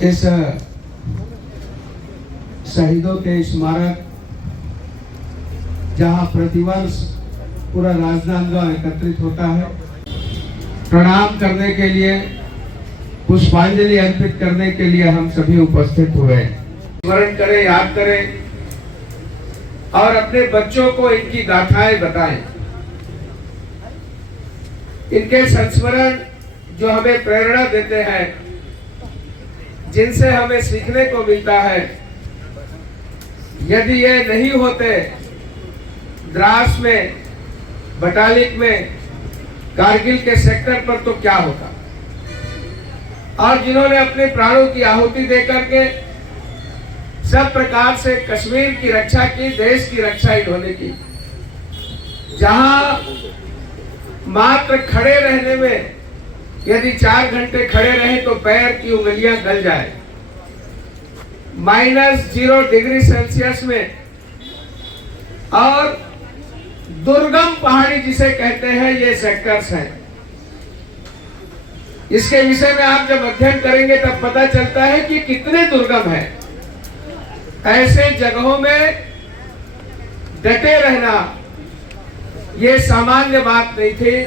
इस शहीदों के स्मारक जहां प्रतिवर्ष पूरा राजनांदगांव एकत्रित होता है, प्रणाम करने के लिए, पुष्पांजलि अर्पित करने के लिए हम सभी उपस्थित हुए हैं। स्मरण करें, याद करें और अपने बच्चों को इनकी गाथाएं बताएं। इनके संस्मरण जो हमें प्रेरणा देते हैं, जिनसे हमें सीखने को मिलता है। यदि ये नहीं होते द्रास में, बटालिक में, कारगिल के सेक्टर पर, तो क्या होता। और जिन्होंने अपने प्राणों की आहुति देकर के सब प्रकार से कश्मीर की रक्षा की, देश की रक्षा इन्होंने की। जहां मात्र खड़े रहने में यदि 4 घंटे खड़े रहे तो पैर की उंगलियां गल जाए। -0 डिग्री सेल्सियस में, और दुर्गम पहाड़ी जिसे कहते हैं, ये सेक्टर्स हैं। इसके विषय में आप जब अध्ययन करेंगे तब पता चलता है कि कितने दुर्गम है। ऐसे जगहों में डटे रहना ये सामान्य बात नहीं थी।